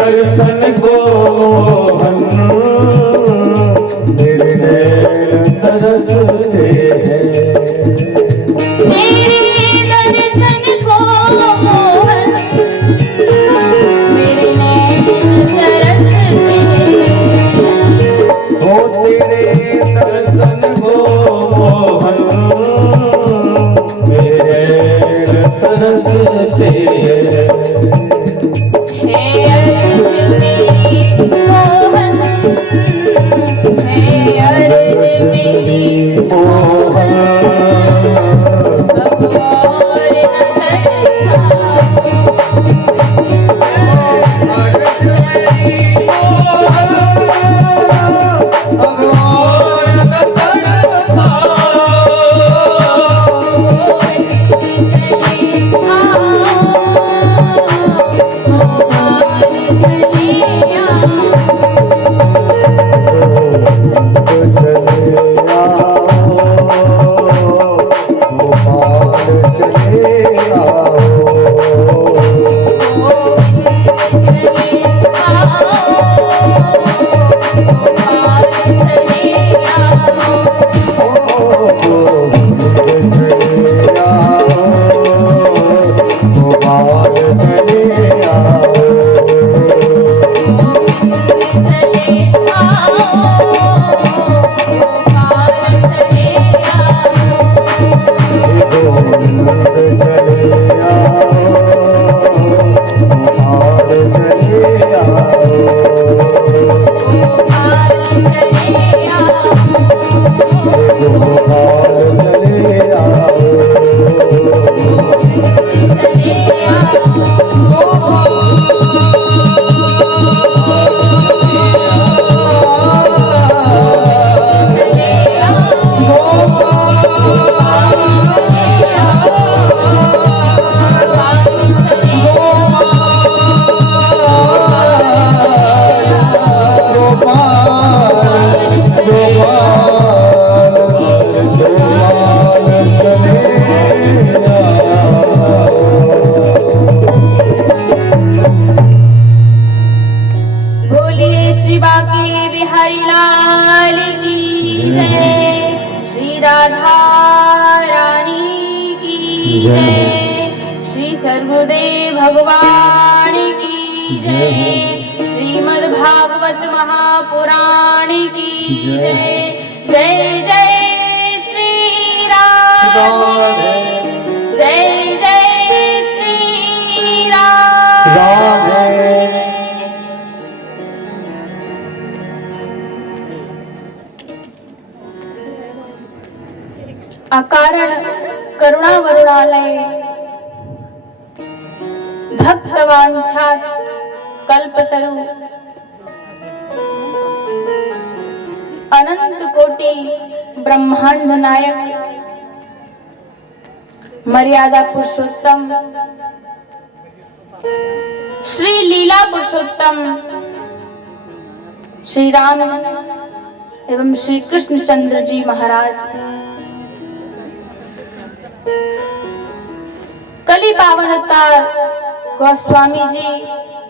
दर्शन को मेरे नैन तरसते हैं। भगवान की जय। श्रीमद् भागवत महापुराण की जय। जय जय श्री राम, जय जय श्री राम। अकारण करुणा वरुणालय भक्तवांछात् कल्पतरु अनंत कोटि ब्रह्मांड नायक मर्यादा पुरुषोत्तम श्री लीला पुरुषोत्तम श्री राम एवं श्री कृष्णचंद्र जी महाराज, कली पावन अवतार गोस्वामी जी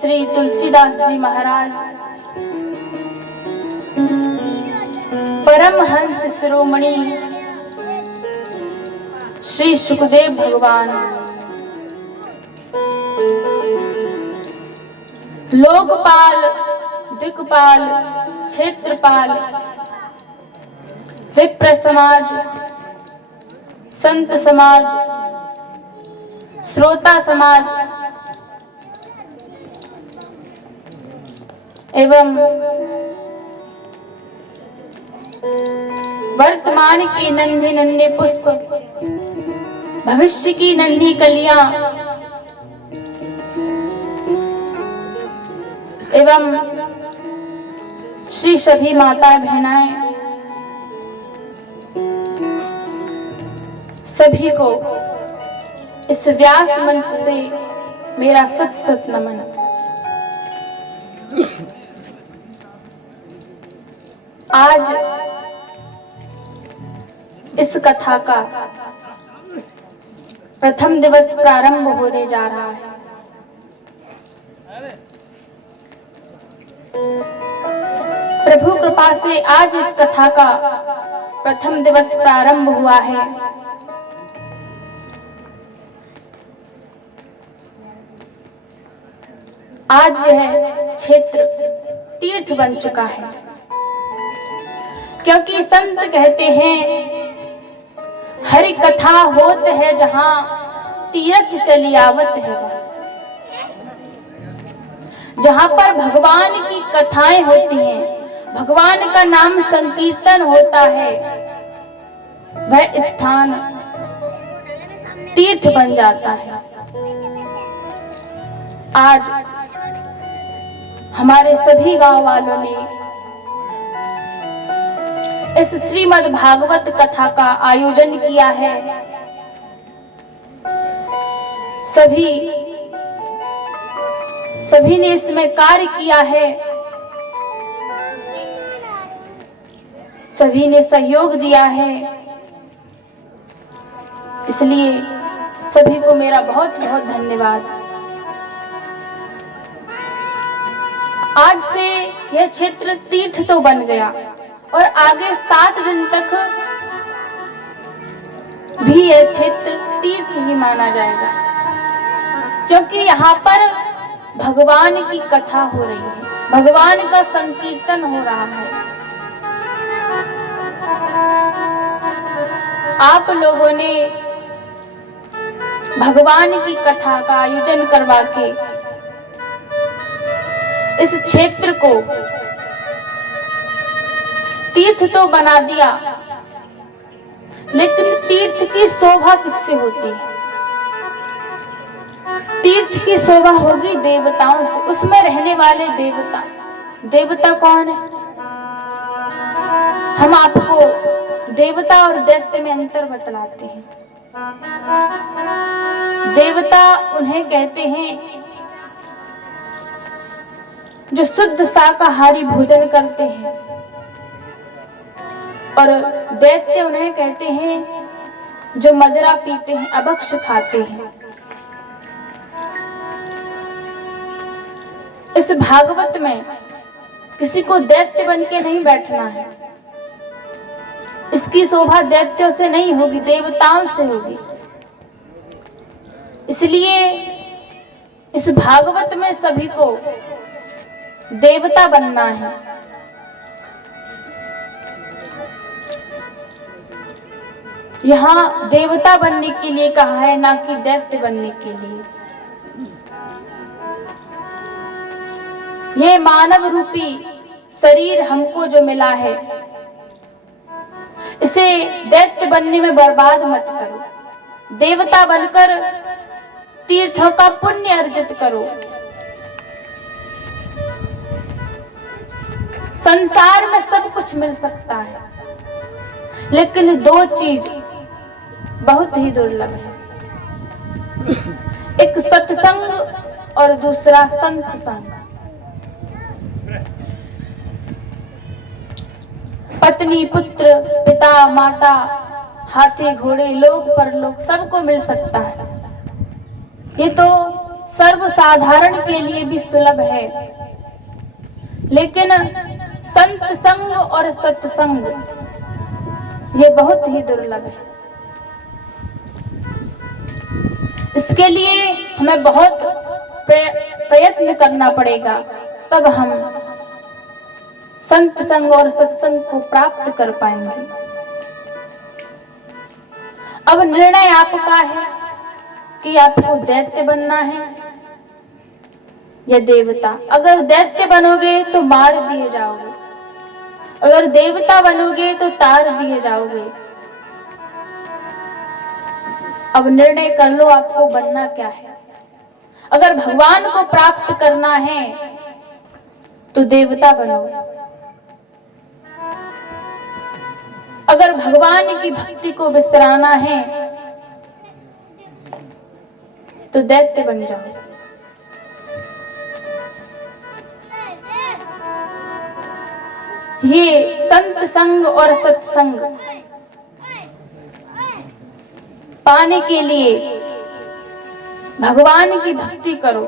श्री तुलसीदास जी महाराज, परमहंस शिरोमणि श्री सुखदेव भगवान, लोकपाल, दिक्पाल, क्षेत्रपाल, विप्र समाज, संत समाज, श्रोता समाज एवं वर्तमान के नन्हे नन्हे पुष्प, भविष्य की नन्ही कलियां एवं श्री सभी माता बहनाएं, सभी को इस व्यास मंच से मेरा सत सत नमन। आज इस कथा का प्रथम दिवस प्रारंभ होने जा रहा है। प्रभु कृपा से आज इस कथा का प्रथम दिवस प्रारंभ हुआ है। आज यह क्षेत्र तीर्थ बन चुका है, क्योंकि संत कहते हैं हरि कथा होत है जहां तीर्थ चली आवत है। जहां पर भगवान की कथाएं होती हैं, भगवान का नाम संकीर्तन होता है, वह स्थान तीर्थ बन जाता है। आज हमारे सभी गांव वालों ने इस श्रीमद् भागवत कथा का आयोजन किया है। सभी ने इसमें कार्य किया है, सभी ने सहयोग दिया है। इसलिए सभी को मेरा बहुत बहुत धन्यवाद। आज से यह क्षेत्र तीर्थ तो बन गया और आगे 7 दिन तक भी यह क्षेत्र तीर्थ ही माना जाएगा, क्योंकि यहाँ पर भगवान की कथा हो रही है, भगवान का संकीर्तन हो रहा है। आप लोगों ने भगवान की कथा का आयोजन करवा के इस क्षेत्र को तीर्थ तो बना दिया, लेकिन तीर्थ की शोभा किससे होती है? तीर्थ की शोभा होगी देवताओं से, उसमें रहने वाले देवता। देवता कौन है? हम आपको देवता और दैत्य में अंतर बतलाते हैं। देवता उन्हें कहते हैं जो शुद्ध शाकाहारी भोजन करते हैं, और दैत्य उन्हें कहते हैं जो मदिरा पीते हैं, अभक्ष खाते हैं। इस भागवत में किसी को दैत्य बन के नहीं बैठना है। इसकी शोभा दैत्यों से नहीं होगी, देवताओं से होगी। इसलिए इस भागवत में सभी को देवता बनना है। यहाँ देवता बनने के लिए कहा है, ना कि दैत्य बनने के लिए। ये मानव रूपी शरीर हमको जो मिला है, इसे दैत्य बनने में बर्बाद मत करो। देवता बनकर तीर्थों का पुण्य अर्जित करो। संसार में सब कुछ मिल सकता है, लेकिन 2 चीज बहुत ही दुर्लभ है। एक सत्संग और दूसरा संत संग। पत्नी, पुत्र, पिता, माता, हाथी, घोड़े, लोक परलोक सबको मिल सकता है। ये तो सर्वसाधारण के लिए भी सुलभ है, लेकिन संत संग और सत्संग ये बहुत ही दुर्लभ है। इसके लिए हमें बहुत प्रयत्न करना पड़ेगा, तब हम संत संग और सत्संग को प्राप्त कर पाएंगे। अब निर्णय आपका है कि आपको दैत्य बनना है या देवता। अगर दैत्य बनोगे तो मार दिए जाओगे, अगर देवता बनोगे तो तार दिए जाओगे। अब निर्णय कर लो आपको बनना क्या है। अगर भगवान को प्राप्त करना है तो देवता बनो, अगर भगवान की भक्ति को विसराना है तो दैत्य बन जाओ। ये संत संग और सत्संग पाने के लिए भगवान की भक्ति करो।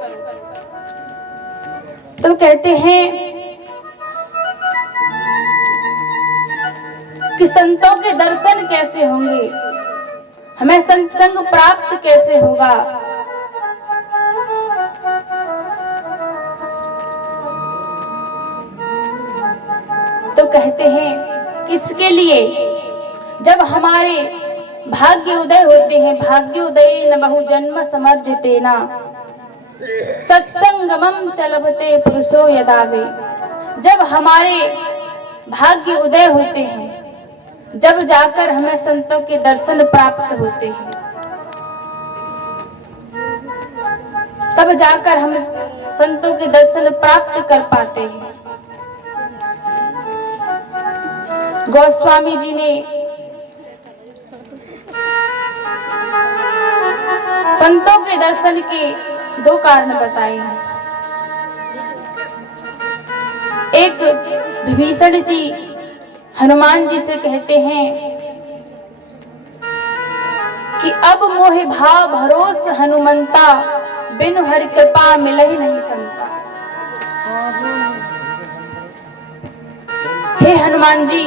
तो कहते हैं कि संतों के दर्शन कैसे होंगे, हमें सत्संग प्राप्त कैसे होगा। तो कहते हैं इसके लिए जब हमारे भाग्य उदय होते हैं, भाग्य उदय न बहु जन्म समर्जितेना सत्संगमम चलभते पुरुषो यदावे। जब हमारे भाग्य उदय होते हैं, जब जाकर हमें संतों के दर्शन प्राप्त होते हैं, तब जाकर हम संतों के दर्शन प्राप्त कर पाते हैं। गोस्वामी जी ने संतों के दर्शन के दो कारण बताए हैं। एक, विभीषण जी हनुमान जी से कहते हैं कि अब मोहि भाव भरोस हनुमंता, बिनु हरि कृपा मिलहि नहीं संता। हे हनुमान जी,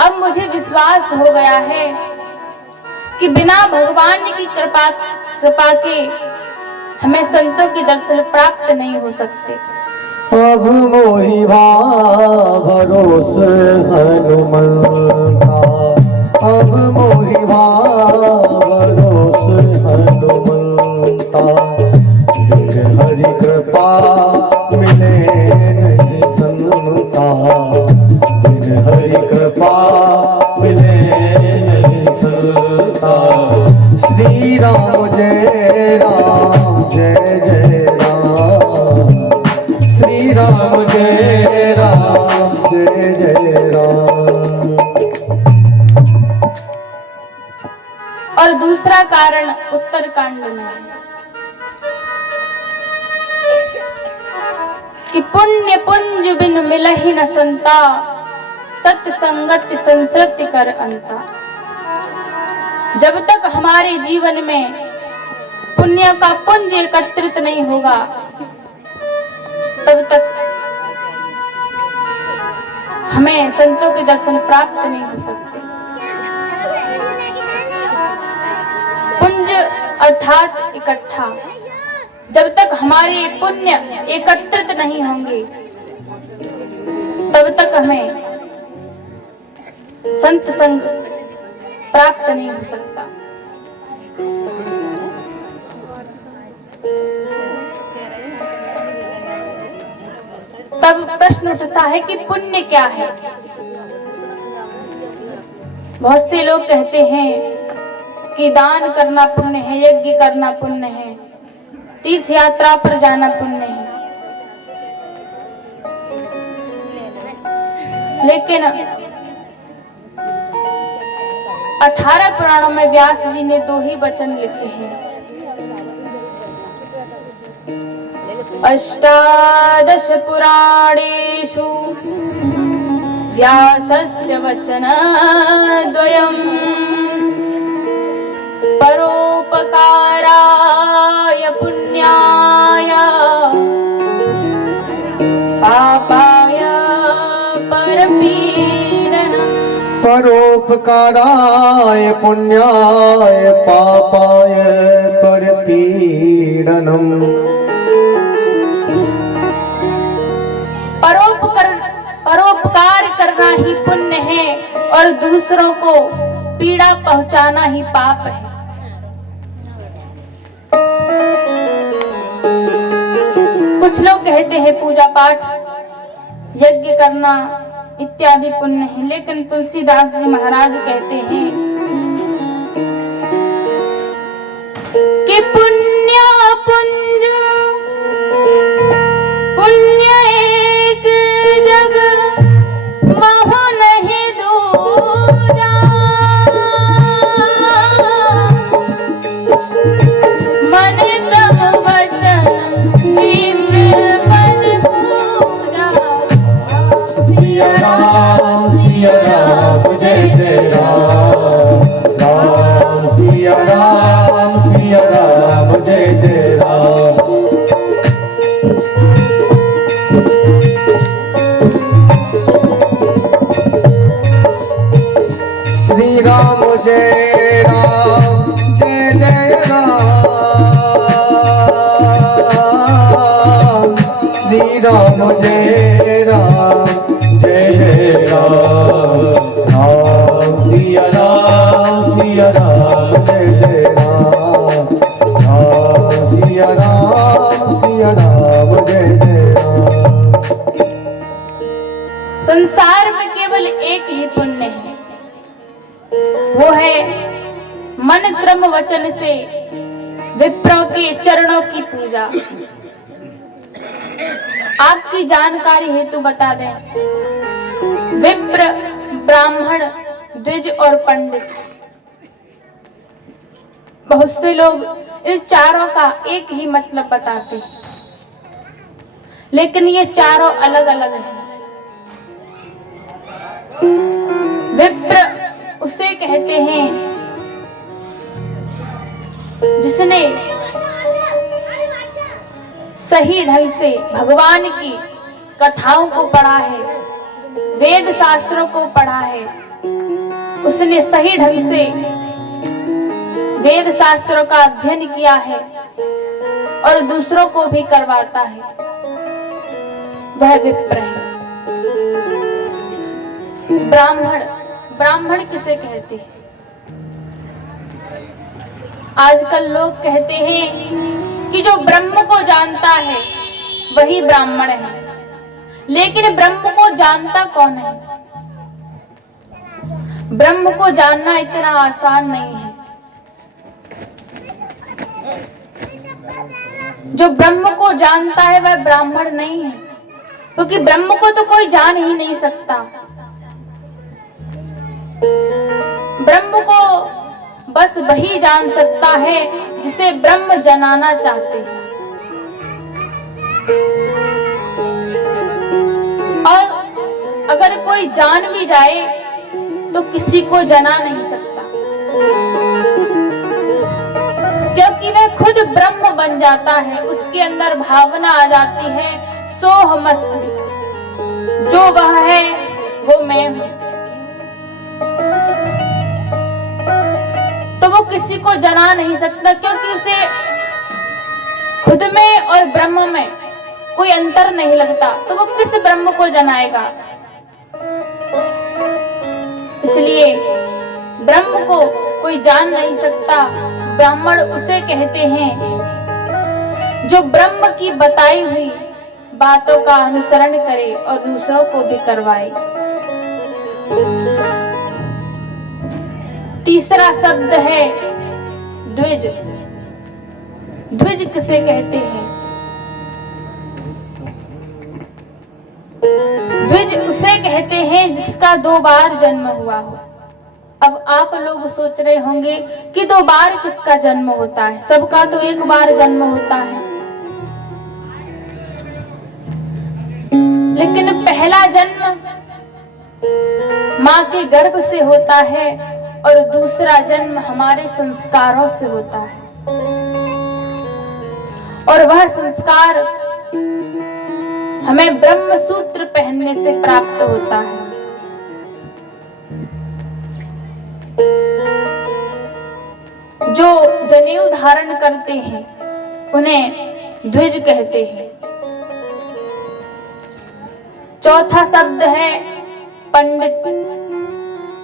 अब मुझे विश्वास हो गया है कि बिना भगवान की कृपा के हमें संतों के दर्शन प्राप्त नहीं हो सकते। अब मोहि भाव भरोस हनुमंता, अब मोहि भाव भरोस हनुमंता, बिन हरि कृपा मिले नहीं संता, बिन हरि कृपा मिले नहीं संता। श्री राम जय राम जय जय राम, श्री राम जय राम जय जय राम। और दूसरा कारण उत्तरकांड में है कि पुण्य पुंज बिन मिलहि न संता, सत्संगत संसृत कर अंता। जब तक हमारे जीवन में पुण्य का पुंज एकत्रित नहीं होगा, तब तक हमें संतों के दर्शन प्राप्त नहीं हो सकते। पुंज अर्थात इकट्ठा। जब तक हमारे पुण्य एकत्रित नहीं होंगे, तब तक हमें संत संग प्राप्त नहीं हो सकता। तब प्रश्न उठता है कि पुण्य क्या है। बहुत से लोग कहते हैं कि दान करना पुण्य है, यज्ञ करना पुण्य है, तीर्थ यात्रा पर जाना पुण्य है। लेकिन 18 पुराणों में व्यास जी ने 2 ही वचन लिखे हैं। अष्टादश पुराणेषु व्यासस्य वचनद्वयम्, परोपकाराय पुण्याय पापाय परपीडनम्। परोपकाराय पुण्याय पापाय परपीडनम्। परोपकार करना ही पुण्य है और दूसरों को पीड़ा पहुंचाना ही पाप है। कुछ लोग कहते हैं पूजा पाठ, यज्ञ करना इत्यादि पुण्य है, लेकिन तुलसीदास जी महाराज कहते हैं कि पुण्य पुंज पुण्य एक जग महो नहीं दूजा, मन तम वचन विप्र पद पूजा। सिया राम जय जय राम, राम सिया राम श्री राम जय राम जय जय राम श्री राम जय राम जय जय राम राम सिया राम जय जय राम राम सिया राम जय जय राम। संसार में केवल एक ही पुण्य है, वो है मन क्रम वचन से विप्रों के चरणों की पूजा। आपकी जानकारी हेतु बता दें, विप्र, ब्राह्मण, द्विज और पंडित, बहुत से लोग इन चारों का एक ही मतलब बताते हैं, लेकिन ये चारों अलग अलग हैं। विप्र उसे कहते हैं जिसने सही ढंग से भगवान की कथाओं को पढ़ा है, वेद शास्त्रों को पढ़ा है, उसने सही ढंग से वेद शास्त्रों का अध्ययन किया है और दूसरों को भी करवाता है, वह विप्र है। ब्राह्मण, ब्राह्मण किसे कहते हैं? आजकल लोग कहते हैं कि जो ब्रह्म को जानता है वही ब्राह्मण है, लेकिन ब्रह्म को जानता कौन है? ब्रह्म को जानना इतना आसान नहीं है। जो ब्रह्म को जानता है वह ब्राह्मण नहीं है, क्योंकि ब्रह्म को तो कोई जान ही नहीं सकता। ब्रह्म को बस वही जान सकता है जिसे ब्रह्म जनाना चाहते हैं, और अगर कोई जान भी जाए तो किसी को जना नहीं सकता, क्योंकि वह खुद ब्रह्म बन जाता है। उसके अंदर भावना आ जाती है, सोहमस्मि, जो वह है वो मैं हूं। तो वो किसी को जना नहीं सकता, क्योंकि उसे खुद में और ब्रह्म में कोई अंतर नहीं लगता, तो वो किस ब्रह्म को जनाएगा? इसलिए ब्रह्म को कोई जान नहीं सकता। ब्राह्मण उसे कहते हैं जो ब्रह्म की बताई हुई बातों का अनुसरण करे और दूसरों को भी करवाए। तीसरा शब्द है द्विज। द्विज किसे कहते हैं? द्विज उसे कहते हैं जिसका 2 बार जन्म हुआ हो। अब आप लोग सोच रहे होंगे कि 2 बार किसका जन्म होता है? सबका तो 1 बार जन्म होता है, लेकिन पहला जन्म माँ के गर्भ से होता है और दूसरा जन्म हमारे संस्कारों से होता है, और वह संस्कार हमें ब्रह्म सूत्र पहनने से प्राप्त होता है। जो जनेऊ धारण करते हैं उन्हें द्विज कहते हैं। चौथा शब्द है पंडित।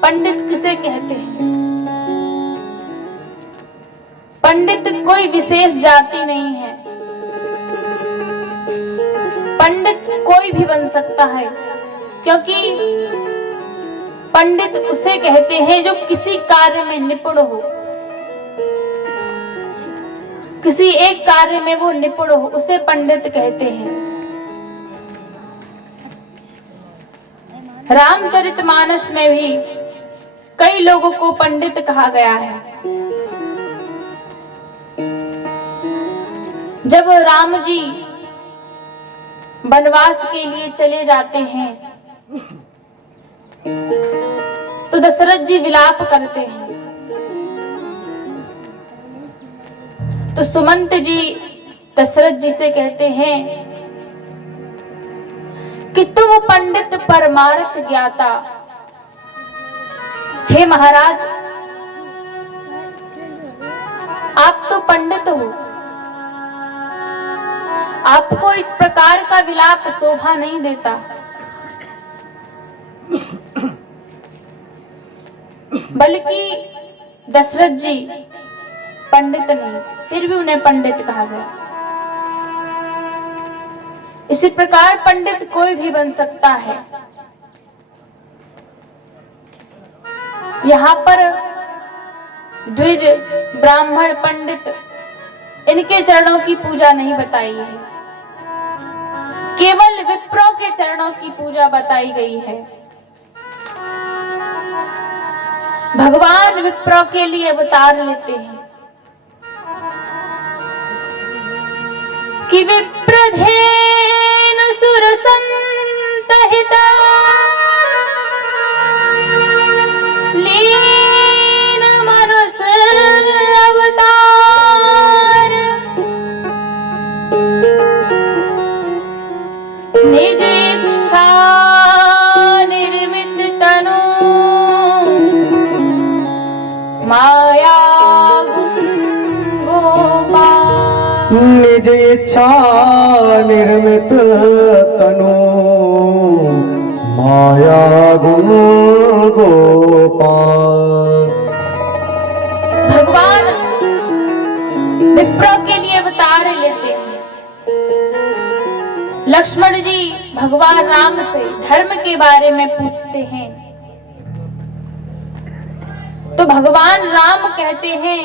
पंडित किसे कहते हैं? पंडित कोई विशेष जाति नहीं है, पंडित कोई भी बन सकता है, क्योंकि पंडित उसे कहते हैं जो किसी कार्य में निपुण हो, किसी एक कार्य में वो निपुण हो, उसे पंडित कहते हैं। रामचरितमानस में भी कई लोगों को पंडित कहा गया है। जब राम जी वनवास के लिए चले जाते हैं तो दशरथ जी विलाप करते हैं, तो सुमंत जी दशरथ जी से कहते हैं कि तुम पंडित परमार्थ ज्ञाता, हे महाराज, आप तो पंडित हो, आपको इस प्रकार का विलाप शोभा नहीं देता। बल्कि दशरथ जी पंडित नहीं, फिर भी उन्हें पंडित कहा गया। इसी प्रकार पंडित कोई भी बन सकता है। यहाँ पर द्विज, ब्राह्मण, पंडित, इनके चरणों की पूजा नहीं बताई है, केवल विप्रों के चरणों की पूजा बताई गई है। भगवान विप्रों के लिए अवतार लेते हैं कि विप्रधेनु सुरसंतहिता लीन मनुष्य अवतार निज इच्छा निर्मित तनु माया निज इच्छा निर्मित तनु माया गुण गोपाल। भगवान विप्रों के लिए अवतार लेते हैं। लक्ष्मण जी भगवान राम से धर्म के बारे में पूछते हैं तो भगवान राम कहते हैं